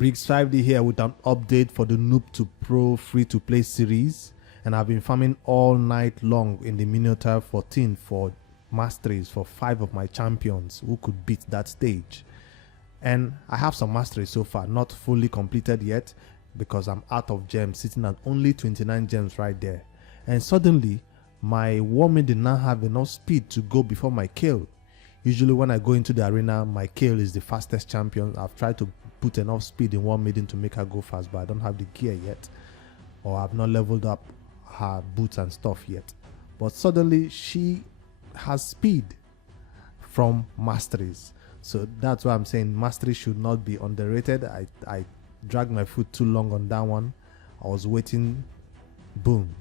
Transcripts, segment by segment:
Briggs 5D here with an update for the Noob2Pro free-to-play series, and I've been farming all night long in the Minotaur 14 for Masteries for 5 of my champions who could beat that stage. And I have some Masteries so far, not fully completed yet because I'm out of gems, sitting at only 29 gems right there. And suddenly, my Warming did not have enough speed to go before my kill. Usually when I go into the arena, my kill is the fastest champion. I've tried to put enough speed in one maiden to make her go fast, but I don't have the gear yet, or I've not leveled up her boots and stuff yet. But suddenly she has speed from Masteries. So that's why I'm saying Masteries should not be underrated. I dragged my foot too long on that one. I was waiting, boom,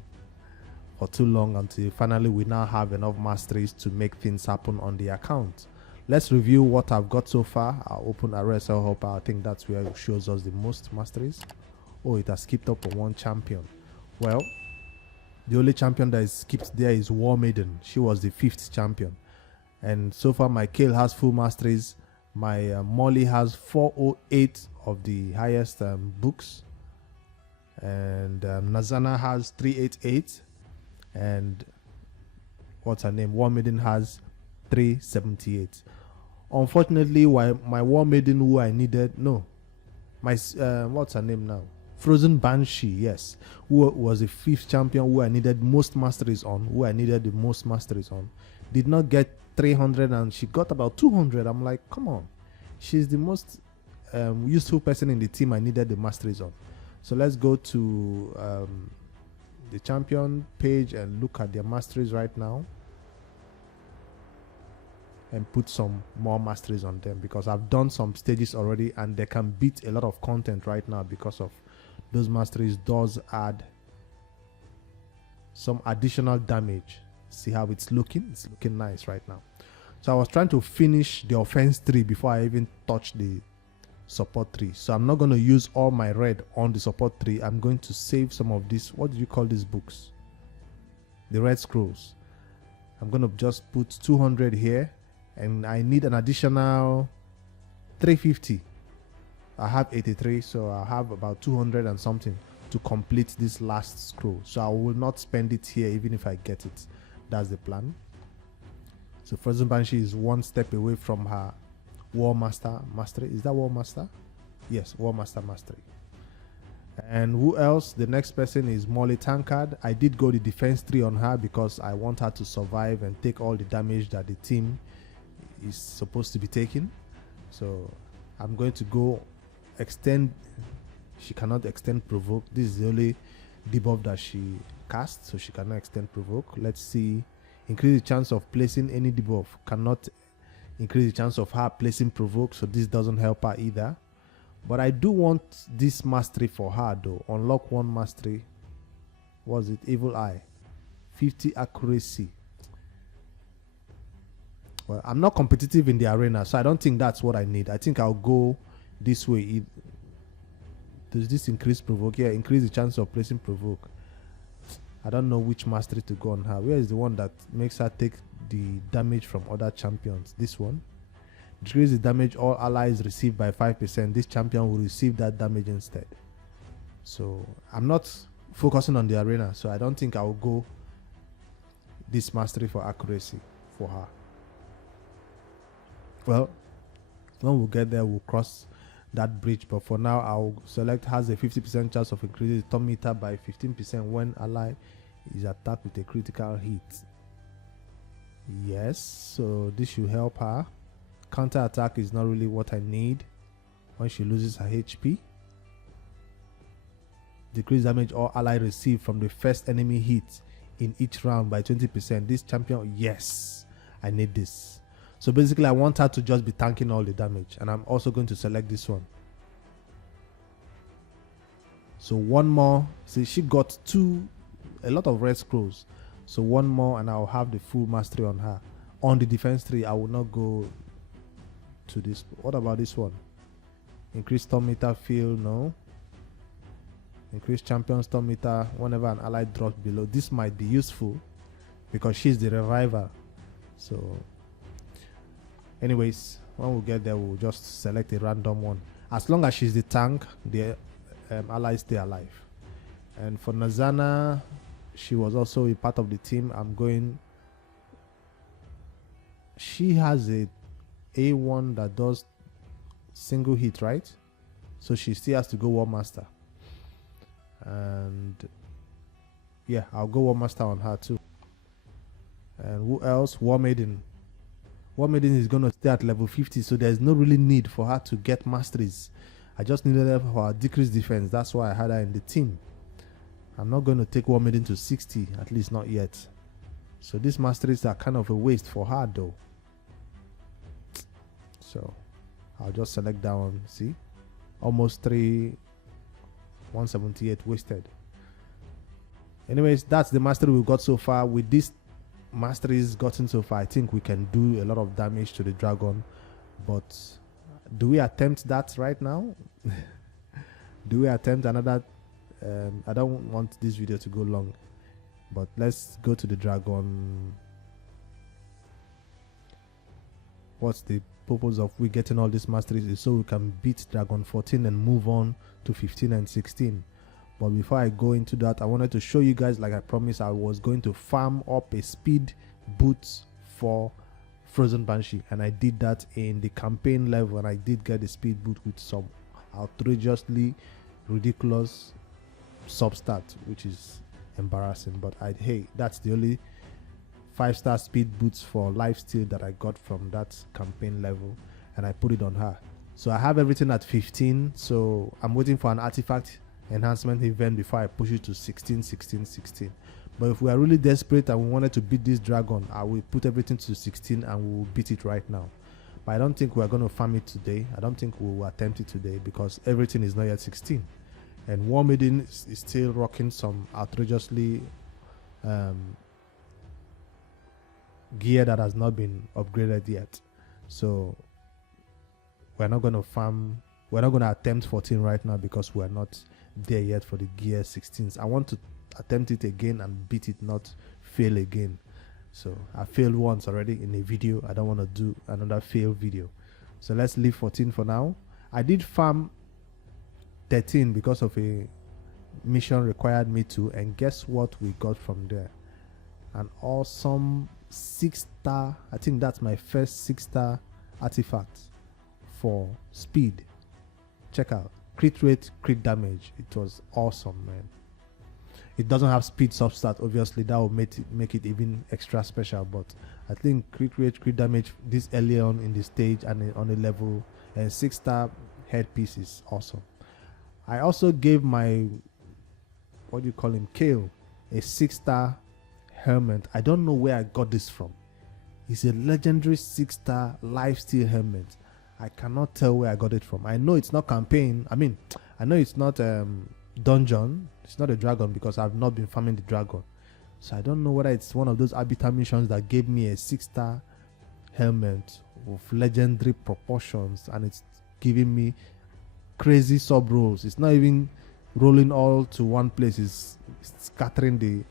for too long until finally we now have enough Masteries to make things happen on the account. Let's review what I've got so far. I'll open RSL Helper. I think that's where it shows us the most Masteries. Oh, it has skipped up on one champion. Well, the only champion that is skipped there is War Maiden. She was the 5th champion. And so far my Kale has full Masteries. My Molly has 408 of the highest books. And Nazana has 388. And what's her name? War Maiden has 378. Unfortunately, my War Maiden who I needed, no, my what's her name now? Frozen Banshee, yes, who was the 5th champion who I needed most Masteries on, who I needed the most Masteries on, did not get 300 and she got about 200. I'm like, come on, she's the most useful person in the team I needed the Masteries on. So let's go to the champion page and look at their Masteries right now and put some more Masteries on them, because I've done some stages already and they can beat a lot of content right now because of those Masteries does add some additional damage. See how it's looking nice right now. So I was trying to finish the offense 3 before I even touch the support 3. So I'm not going to use all my red on the support 3. I'm going to save some of this, what do you call these books, the red scrolls. I'm going to just put 200 here, and I need an additional 350. I have 83, so I have about 200 and something to complete this last scroll. So I will not spend it here even if I get it. That's the plan. So Frozen Banshee is one step away from her War Master Mastery. Is that War Master? Yes, War Master Mastery. And who else? The next person is Molly Tankard. I did go the defense 3 on her because I want her to survive and take all the damage that the team is supposed to be taking. So I'm going to go extend. She cannot extend provoke. This is the only debuff that she casts, so she cannot extend provoke. Let's see. Increase the chance of placing any debuff. Cannot increase the chance of her placing provoke, so this doesn't help her either. But I do want this mastery for her though. Unlock one mastery. What was it? Evil Eye. 50 accuracy. Well, I'm not competitive in the arena, so I don't think that's what I need. I think I'll go this way. Does this increase provoke? Yeah, increase the chance of placing provoke. I don't know which mastery to go on her. Where is the one that makes her take the damage from other champions? This one. Decrease the damage all allies receive by 5%. This champion will receive that damage instead. So I'm not focusing on the arena, so I don't think I will go this mastery for accuracy for her. Well, when we get there, we'll cross that bridge. But for now, I'll select has a 50% chance of increasing the turn meter by 15% when ally is attacked with a critical hit. Yes, so this should help her. Counter attack is not really what I need when she loses her HP. Decrease damage all ally receive from the first enemy hit in each round by 20%. This champion, yes, I need this. So basically I want her to just be tanking all the damage, and I'm also going to select this one. So one more. See, she got a lot of red scrolls. So one more and I'll have the full mastery on her. On the defense 3, I will not go to this. What about this one? Increase storm meter field, no. Increase champion storm meter whenever an ally drops below. This might be useful because she's the reviver. So anyways, when we get there, we'll just select a random one. As long as she's the tank, the allies stay alive. And for Nazana, she was also a part of the team. She has a A1 that does single hit, right? So she still has to go War Master. And yeah, I'll go War Master on her too. And who else? War Maiden. War Maiden is going to stay at level 50, so there's no really need for her to get Masteries. I just needed her for her decreased defense. That's why I had her in the team. I'm not going to take War Maiden to 60, at least not yet. So these Masteries are kind of a waste for her though. So I'll just select that one. See, almost 178 wasted. Anyways, that's the mastery we've got so far. With this masteries gotten so far, I think we can do a lot of damage to the dragon. But do we attempt that right now? Do we attempt another? I don't want this video to go long, but let's go to the dragon. What's the purpose of we getting all these masteries? Is so we can beat dragon 14 and move on to 15 and 16. But before I go into that, I wanted to show you guys, like I promised, I was going to farm up a speed boots for Frozen Banshee, and I did that in the campaign level, and I did get the speed boot with some outrageously ridiculous substat, which is embarrassing. But hey, that's the only 5-star speed boots for lifesteal that I got from that campaign level, and I put it on her. So I have everything at 15, so I'm waiting for an artifact enhancement event before I push it to 16, 16, 16. But if we are really desperate and we wanted to beat this dragon, I will put everything to 16 and we will beat it right now. But I don't think we are going to farm it today. I don't think we will attempt it today because everything is not yet 16. And War Maiden is still rocking some outrageously gear that has not been upgraded yet. So we're not going to farm, we're not going to attempt 14 right now because we're not there yet for the gear 16s. I want to attempt it again and beat it, not fail again. So I failed once already in a video. I don't want to do another fail video. So let's leave 14 for now. I did farm 13 because of a mission required me to, and guess what we got from there? An awesome 6-star, I think that's my first 6-star artifact for speed. Check out crit rate, crit damage. It was awesome, man. It doesn't have speed substat, obviously that will make it even extra special, but I think crit rate, crit damage this early on in the stage and on a level, and 6-star headpiece is awesome. I also gave my, what do you call him, Kale, a 6-star helmet. I don't know where I got this from. It's a legendary 6-star lifesteal helmet. I cannot tell where I got it from. I know it's not campaign. I mean, I know it's not dungeon. It's not a dragon because I've not been farming the dragon. So I don't know whether it's one of those arbiter missions that gave me a 6-star helmet with legendary proportions, and it's giving me crazy sub rolls. It's not even rolling all to one place. It's scattering the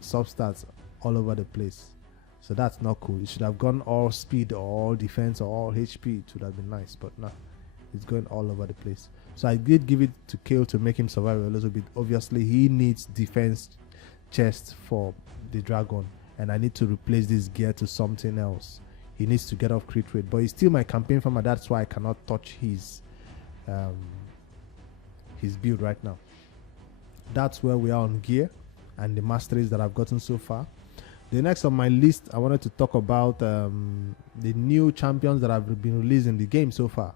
substats all over the place. So that's not cool. It should have gone all speed or all defense or all HP. It would have been nice, but no, it's going all over the place. So I did give it to Kale to make him survive a little bit. Obviously, he needs defense chest for the dragon, and I need to replace this gear to something else. He needs to get off crit rate, but he's still my campaign farmer. That's why I cannot touch his build right now. That's where we are on gear and the masteries that I've gotten so far. The next on my list, I wanted to talk about the new champions that have been released in the game so far.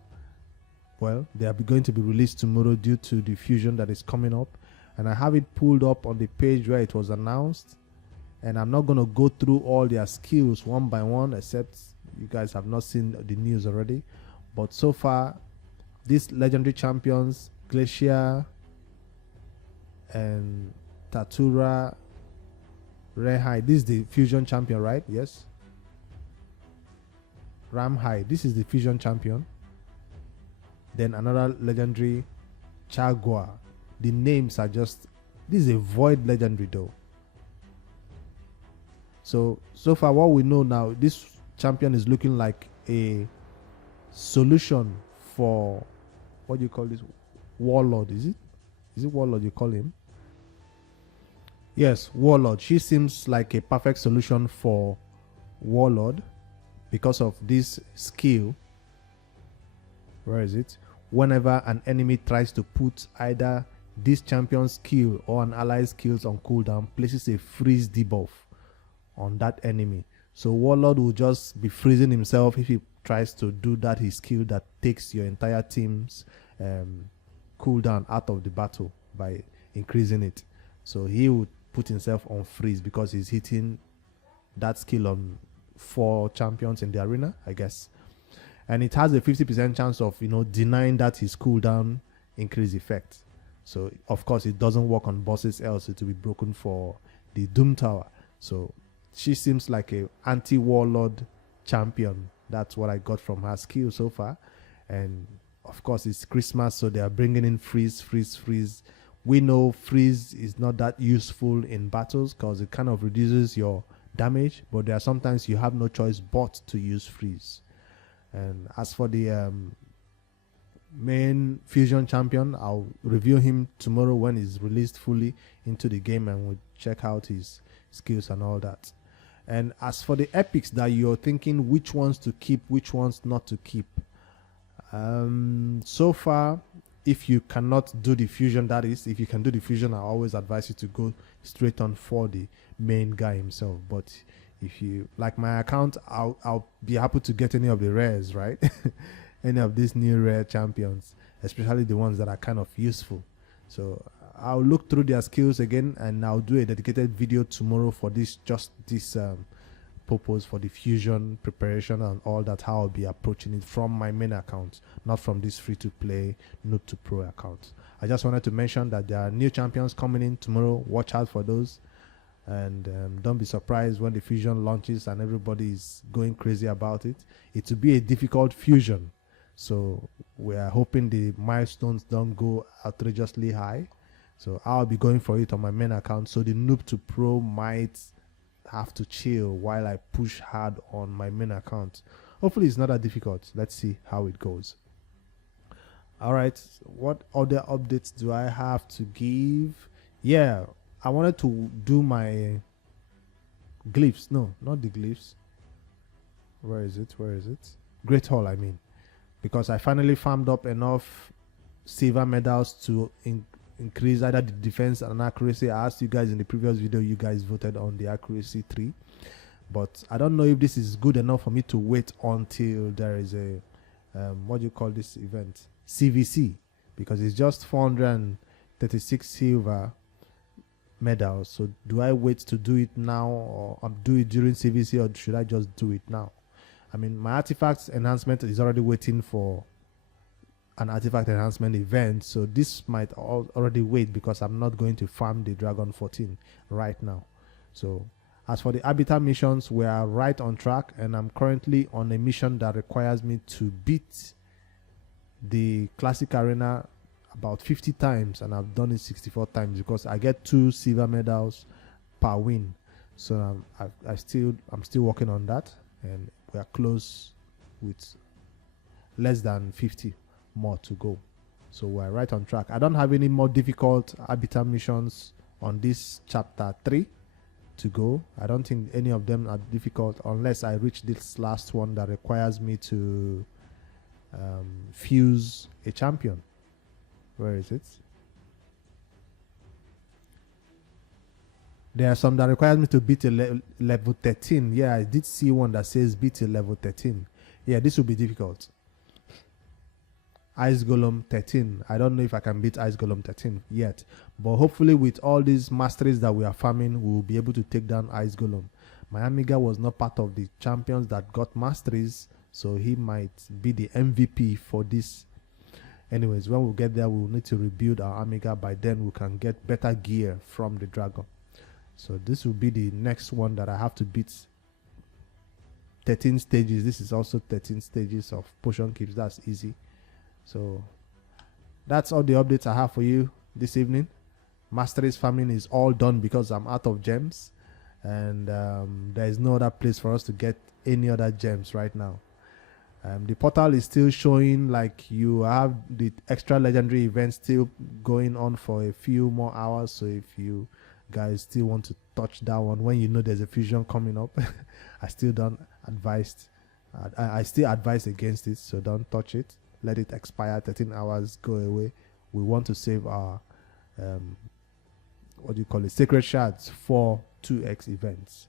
Well, they are going to be released tomorrow due to the fusion that is coming up, and I have it pulled up on the page where it was announced, and I'm not going to go through all their skills one by one, except you guys have not seen the news already. But so far, these legendary champions, Glacier and Tatura Rehai, this is the fusion champion, right? Yes. Ramhai, this is the fusion champion. Then another legendary, Chagua. The names are just, this is a void legendary though. So far what we know now, this champion is looking like a solution for what do you call this? Warlord, is it? Is it Warlord you call him? Yes, Warlord. She seems like a perfect solution for Warlord because of this skill. Where is it? Whenever an enemy tries to put either this champion's skill or an ally's skills on cooldown, places a freeze debuff on that enemy. So Warlord will just be freezing himself if he tries to do that his skill that takes your entire team's cooldown out of the battle by increasing it. So he would put himself on freeze because he's hitting that skill on 4 champions in the arena, I guess. And it has a 50% chance of, denying that his cooldown increase effect. So of course it doesn't work on bosses, else it will be broken for the Doom Tower. So she seems like a anti-Warlord champion. That's what I got from her skill so far. And of course it's Christmas, so they are bringing in freeze. We know freeze is not that useful in battles because it kind of reduces your damage, but there are sometimes you have no choice but to use freeze. And as for the main fusion champion, I'll review him tomorrow when he's released fully into the game, and we'll check out his skills and all that. And as for the epics that you're thinking which ones to keep, which ones not to keep, so far, if you cannot do the fusion, that is, if you can do the fusion, I always advise you to go straight on for the main guy himself. But if you like my account, I'll be happy to get any of the rares, right? Any of these new rare champions, especially the ones that are kind of useful. So I'll look through their skills again, and I'll do a dedicated video tomorrow for this, just this purpose, for the fusion preparation and all that, how I'll be approaching it from my main account, not from this free-to-play Noob2Pro account. I just wanted to mention that there are new champions coming in tomorrow. Watch out for those, and don't be surprised when the fusion launches and everybody is going crazy about it. It will be a difficult fusion, so we are hoping the milestones don't go outrageously high. So I'll be going for it on my main account, so the Noob2Pro might have to chill while I push hard on my main account. Hopefully it's not that difficult. Let's see how it goes. Alright, what other updates do I have to give? Yeah, I wanted to do my glyphs. No, not the glyphs. Where is it? Great Hall, I mean. Because I finally farmed up enough silver medals to increase either the defense and accuracy. I asked you guys in the previous video, you guys voted on the accuracy 3, but I don't know if this is good enough for me to wait until there is a what do you call this event, CVC, because it's just 436 silver medals. So do I wait to do it now, or do it during CVC, or should I just do it now? I mean, my artifacts enhancement is already waiting for an artifact enhancement event, so this might already wait because I'm not going to farm the Dragon 14 right now. So as for the Habitat missions, we are right on track, and I'm currently on a mission that requires me to beat the classic arena about 50 times, and I've done it 64 times because I get 2 silver medals per win. So I'm still working on that, and we are close with less than 50 more to go. So we're right on track. I don't have any more difficult Habitat missions on this chapter 3 to go. I don't think any of them are difficult unless I reach this last one that requires me to fuse a champion. Where is it? There are some that requires me to beat a level 13. Yeah, I did see one that says beat a level 13. Yeah, this will be difficult. Ice Golem 13. I don't know if I can beat Ice Golem 13 yet, but hopefully with all these masteries that we are farming, we will be able to take down Ice Golem. My Amiga was not part of the champions that got masteries, so he might be the MVP for this. Anyways, when we get there, we will need to rebuild our Amiga. By then we can get better gear from the dragon. So this will be the next one that I have to beat. 13 stages. This is also 13 stages of potion keeps. That's easy. So that's all the updates I have for you this evening. Masteries farming is all done because I'm out of gems, and there is no other place for us to get any other gems right now. The portal is still showing like you have the extra legendary events still going on for a few more hours. So if you guys still want to touch that one when you know there's a fusion coming up, I still don't advise. I still advise against it. So don't touch it. Let it expire. 13 hours. Go away. We want to save our what do you call it? Sacred shards for 2x events.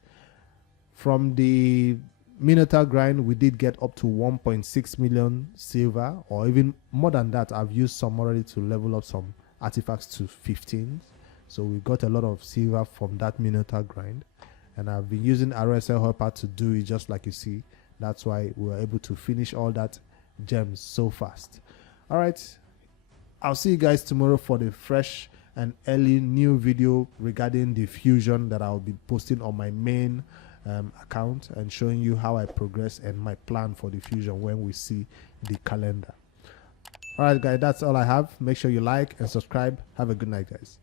From the Minotaur grind, we did get up to 1.6 million silver, or even more than that. I've used some already to level up some artifacts to 15. So we got a lot of silver from that Minotaur grind. And I've been using RSL Helper to do it just like you see. That's why we were able to finish all that gems so fast. All right. I'll see you guys tomorrow for the fresh and early new video regarding the fusion that I'll be posting on my main account and showing you how I progress and my plan for the fusion when we see the calendar. All right, guys, that's all I have. Make sure you like and subscribe. Have a good night, guys.